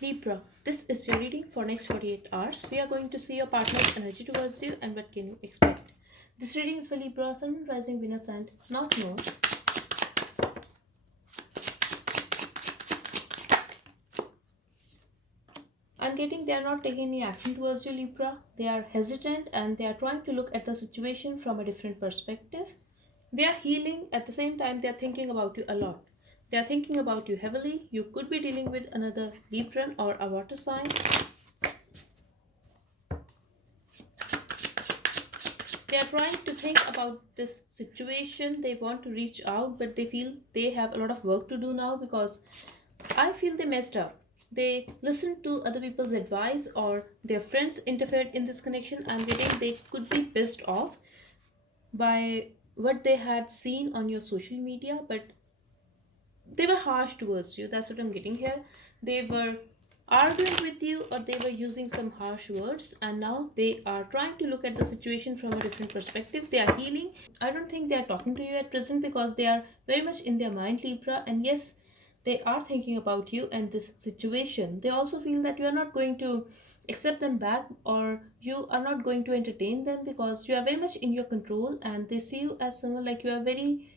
Libra, this is your reading for next 48 hours. We are going to see your partner's energy towards you and what can you expect. This reading is for Libra, Sun, Rising, Venus and not known. I'm getting they are not taking any action towards you, Libra. They are hesitant and they are trying to look at the situation from a different perspective. They are healing, at the same time, they are thinking about you a lot. They are thinking about you heavily. You could be dealing with another Libran or a water sign. They are trying to think about this situation. They want to reach out, but they feel they have a lot of work to do now because I feel they messed up. They listened to other people's advice or their friends interfered in this connection. I'm getting they could be pissed off by what they had seen on your social media, but they were harsh towards you. That's what I'm getting here. They were arguing with you or they were using some harsh words, and now they are trying to look at the situation from a different perspective. They are healing. I don't think they are talking to you at present because they are very much in their mind, Libra, and yes, they are thinking about you and this situation. They also feel that you are not going to accept them back or you are not going to entertain them because you are very much in your control, and they see you as someone like you are very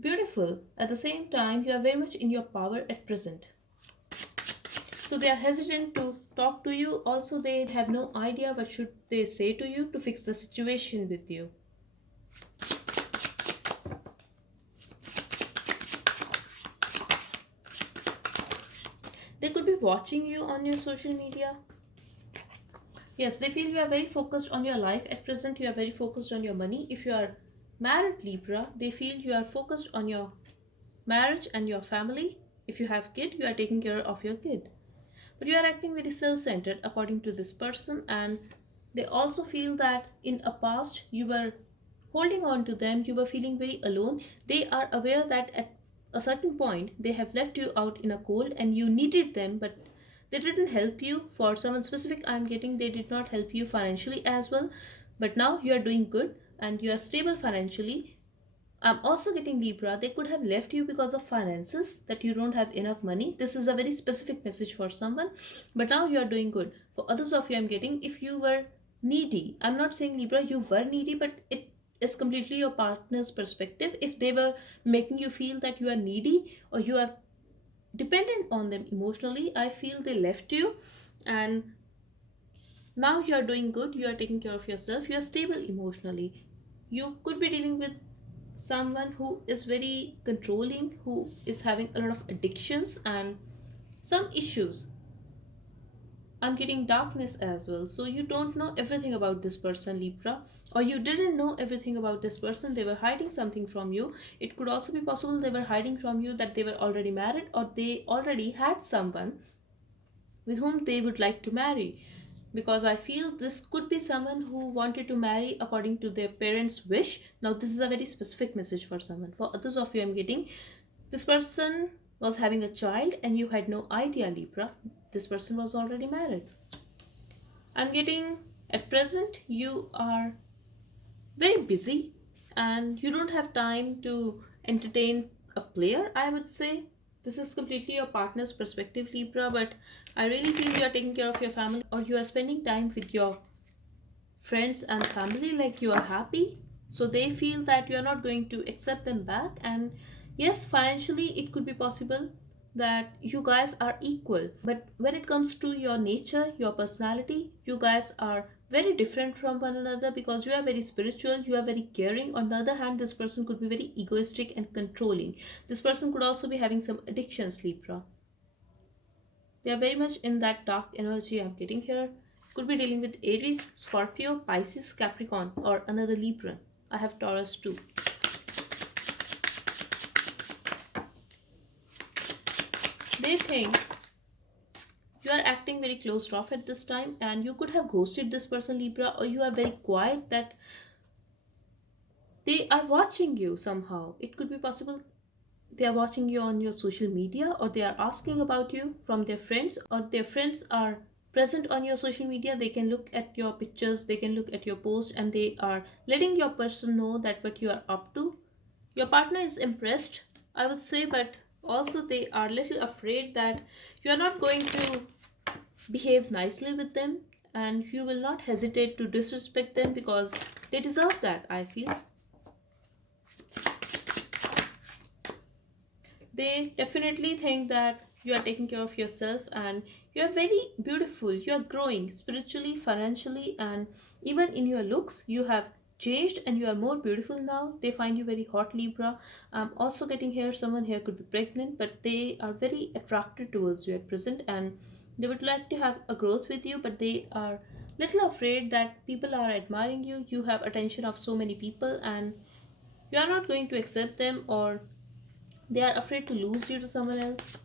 beautiful. At the same time, you are very much in your power at present. So they are hesitant to talk to you. Also, they have no idea what should they say to you to fix the situation with you. They could be watching you on your social media. Yes, they feel you are very focused on your life at present. You are very focused on your money. If you are married, Libra, they feel you are focused on your marriage and your family. If you have kid, you are taking care of your kid. But you are acting very self-centered according to this person, and they also feel that in a past you were holding on to them, you were feeling very alone. They are aware that at a certain point they have left you out in a cold and you needed them, but they didn't help you. For someone specific, I'm getting they did not help you financially as well, but now you are doing good and you are stable financially. I'm also getting Libra. They could have left you because of finances, that you don't have enough money. This is a very specific message for someone, but now you are doing good. For others of you, I'm getting if you were needy. I'm not saying Libra, you were needy, but it is completely your partner's perspective. If they were making you feel that you are needy or you are dependent on them emotionally, I feel they left you, and now you are doing good. You are taking care of yourself. You are stable emotionally. You could be dealing with someone who is very controlling, who is having a lot of addictions and some issues. I'm getting darkness as well. So you don't know everything about this person, Libra, or you didn't know everything about this person. They were hiding something from you. It could also be possible they were hiding from you that they were already married or they already had someone with whom they would like to marry, because I feel this could be someone who wanted to marry according to their parents' wish. Now, this is a very specific message for someone. For others of you, I'm getting this person was having a child and you had no idea, Libra. This person was already married. I'm getting at present you are very busy and you don't have time to entertain a player, I would say. This is completely your partner's perspective, Libra, but I really feel you are taking care of your family or you are spending time with your friends and family like you are happy. So they feel that you are not going to accept them back. And yes, financially, it could be possible that you guys are equal. But when it comes to your nature, your personality, you guys are very different from one another because you are very spiritual, you are very caring. On the other hand, this person could be very egoistic and controlling. This person could also be having some addictions, Libra. They are very much in that dark energy I'm getting here. Could be dealing with Aries, Scorpio, Pisces, Capricorn, or another Libra. I have Taurus too. They think you are acting very closed off at this time and you could have ghosted this person, Libra, or you are very quiet that they are watching you somehow. It could be possible they are watching you on your social media or they are asking about you from their friends or their friends are present on your social media. They can look at your pictures, they can look at your post, and they are letting your person know that what you are up to. Your partner is impressed, I would say, but Also, they are little afraid that you are not going to behave nicely with them, and you will not hesitate to disrespect them because they deserve that, I feel. They definitely think that you are taking care of yourself and you are very beautiful. You are growing spiritually, financially, and even in your looks. You have changed and you are more beautiful now. They find you very hot, Libra. I'm also getting here someone here could be pregnant, but they are very attracted towards you at present and they would like to have a growth with you, but they are little afraid that people are admiring you. You have attention of so many people and you are not going to accept them, or they are afraid to lose you to someone else.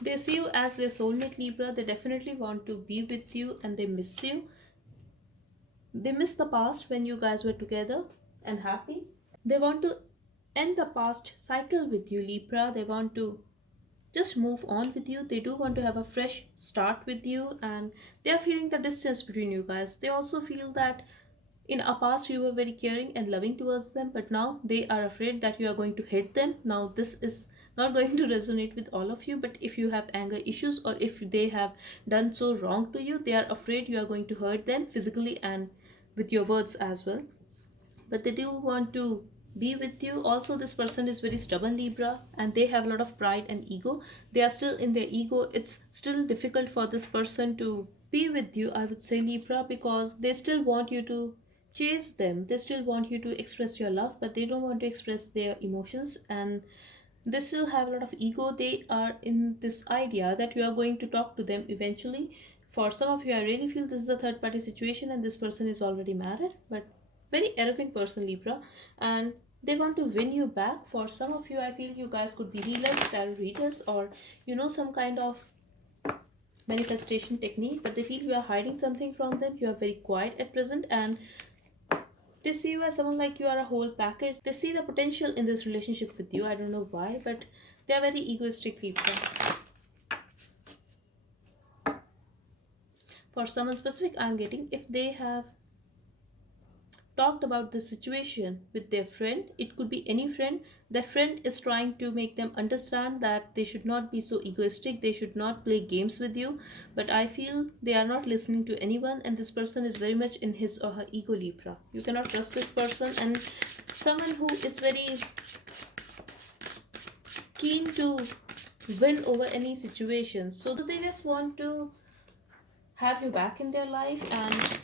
They see you as their soulmate, Libra. They definitely want to be with you and they miss you. They miss the past when you guys were together and happy. They want to end the past cycle with you, Libra. They want to just move on with you. They do want to have a fresh start with you, and they are feeling the distance between you guys. They also feel that in a past you were very caring and loving towards them, but now they are afraid that you are going to hate them. Now this is not going to resonate with all of you, but if you have anger issues or if they have done so wrong to you, they are afraid you are going to hurt them physically and with your words as well. But they do want to be with you. Also, this person is very stubborn, Libra, and they have a lot of pride and ego. They are still in their ego. It's still difficult for this person to be with you, I would say, Libra, because they still want you to chase them. They still want you to express your love, but they don't want to express their emotions, and they still have a lot of ego. They are in this idea that you are going to talk to them eventually. For some of you, I really feel this is a third party situation and this person is already married, but very arrogant person, Libra, and they want to win you back. For some of you, I feel you guys could be real life tarot readers, or some kind of manifestation technique, but they feel you are hiding something from them. You are very quiet at present, and they see you as someone like you are a whole package. They see the potential in this relationship with you. I don't know why, but they are very egoistic people. For someone specific, I'm getting if they have talked about the situation with their friend. It could be any friend. That friend is trying to make them understand that they should not be so egoistic, they should not play games with you, but I feel they are not listening to anyone, and this person is very much in his or her ego, Libra. You cannot trust this person, and someone who is very keen to win over any situation, so they just want to have you back in their life, and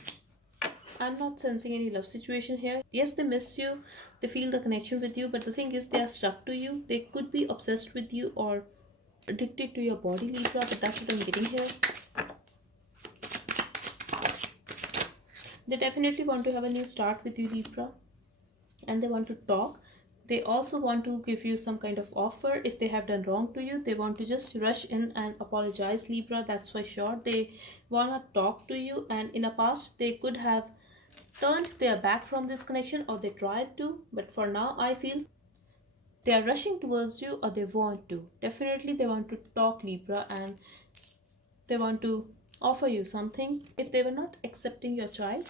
I'm not sensing any love situation here. Yes, they miss you, they feel the connection with you, but the thing is, they are stuck to you. They could be obsessed with you or addicted to your body, Libra, but that's what I'm getting here. They definitely want to have a new start with you, Libra, and they want to talk. They also want to give you some kind of offer if they have done wrong to you. They want to just rush in and apologize, Libra, that's for sure. They want to talk to you, and in the past, they could have turned their back from this connection, or they tried to, but for now I feel they are rushing towards you, or they want to. Definitely they want to talk, Libra, and they want to offer you something. If they were not accepting your child,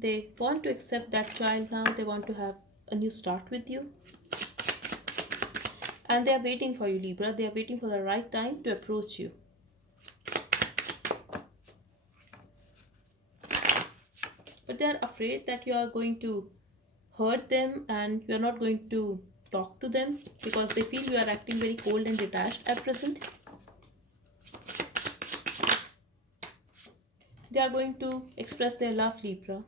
they want to accept that child now. They want to have a new start with you, and they are waiting for you, Libra. They are waiting for the right time to approach you, but they are afraid that you are going to hurt them and you're not going to talk to them because they feel you are acting very cold and detached at present. They are going to express their love, Libra.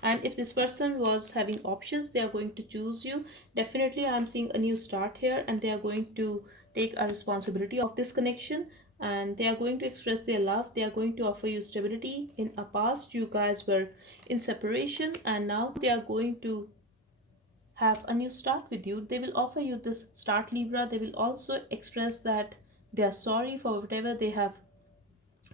And if this person was having options, they are going to choose you. Definitely I'm seeing a new start here, and they are going to take a responsibility of this connection, and they are going to express their love. They are going to offer you stability. In a past you guys were in separation, and now they are going to have a new start with you. They will offer you this start, Libra. They will also express that they are sorry for whatever they have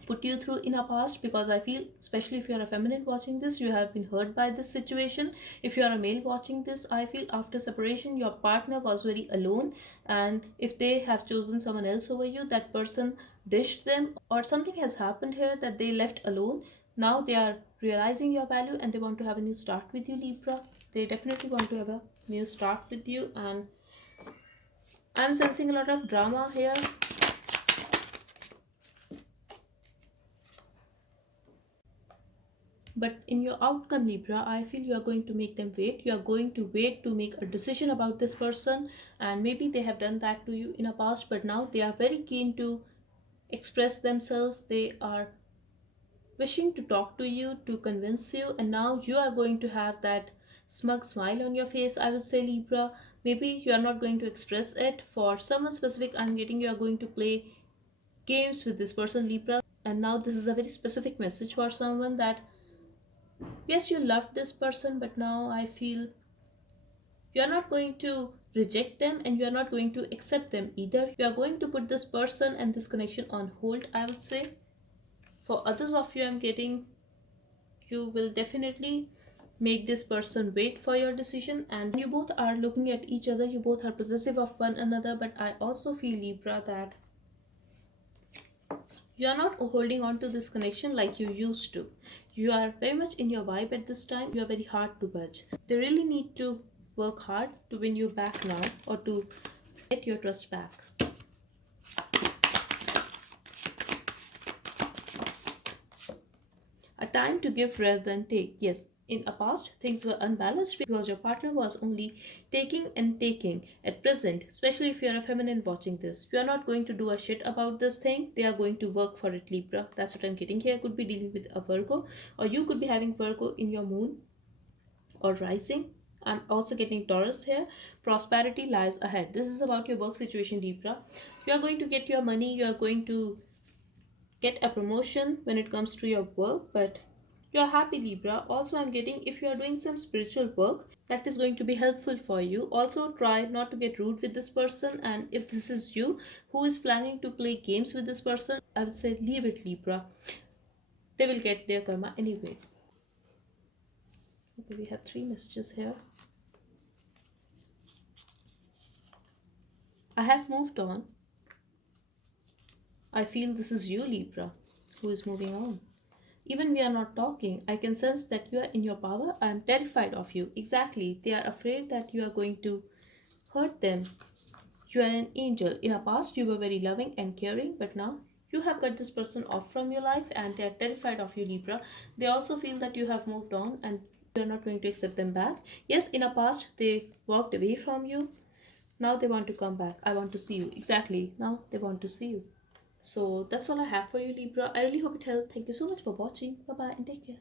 put you through in a past, because I feel, especially if you're a feminine watching this, you have been hurt by this situation. If you are a male watching this, I feel after separation your partner was very alone, and if they have chosen someone else over you, that person dished them, or something has happened here that they left alone. Now they are realizing your value and they want to have a new start with you, Libra. They definitely want to have a new start with you, and I'm sensing a lot of drama here. But in your outcome, Libra, I feel you are going to make them wait. You are going to wait to make a decision about this person, and maybe they have done that to you in a past, but now they are very keen to express themselves. They are wishing to talk to you, to convince you, and now you are going to have that smug smile on your face, I would say, Libra. Maybe you are not going to express it. For someone specific, I'm getting you are going to play games with this person, Libra. And now this is a very specific message for someone that yes, you loved this person, but now I feel you are not going to reject them and you are not going to accept them either. You are going to put this person and this connection on hold, I would say. For others of you, I'm getting you will definitely make this person wait for your decision, and you both are looking at each other, you both are possessive of one another. But I also feel, Libra, that you are not holding on to this connection like you used to. You are very much in your vibe at this time. You are very hard to budge. They really need to work hard to win you back now, or to get your trust back. A time to give rather than take. Yes, in a past, things were unbalanced because your partner was only taking and taking. At present, especially if you're a feminine watching this, you are not going to do a shit about this thing. They are going to work for it, Libra. That's what I'm getting here. Could be dealing with a Virgo, or you could be having Virgo in your moon or rising. I'm also getting Taurus here. Prosperity lies ahead. This is about your work situation, Libra. You are going to get your money. You are going to get a promotion when it comes to your work, but you're happy, Libra. Also, I'm getting if you are doing some spiritual work, that is going to be helpful for you. Also, try not to get rude with this person, and if this is you who is planning to play games with this person, I would say leave it, Libra. They will get their karma anyway. Okay, we have three messages here. I have moved on. I feel this is you, Libra, who is moving on. Even we are not talking, I can sense that you are in your power. I am terrified of you. Exactly. They are afraid that you are going to hurt them. You are an angel. In the past, you were very loving and caring, but now you have got this person off from your life and they are terrified of you, Libra. They also feel that you have moved on and you are not going to accept them back. Yes, in the past, they walked away from you. Now they want to come back. I want to see you. Exactly. Now they want to see you. So that's all I have for you, Libra. I really hope it helped. Thank you so much for watching. Bye bye and take care.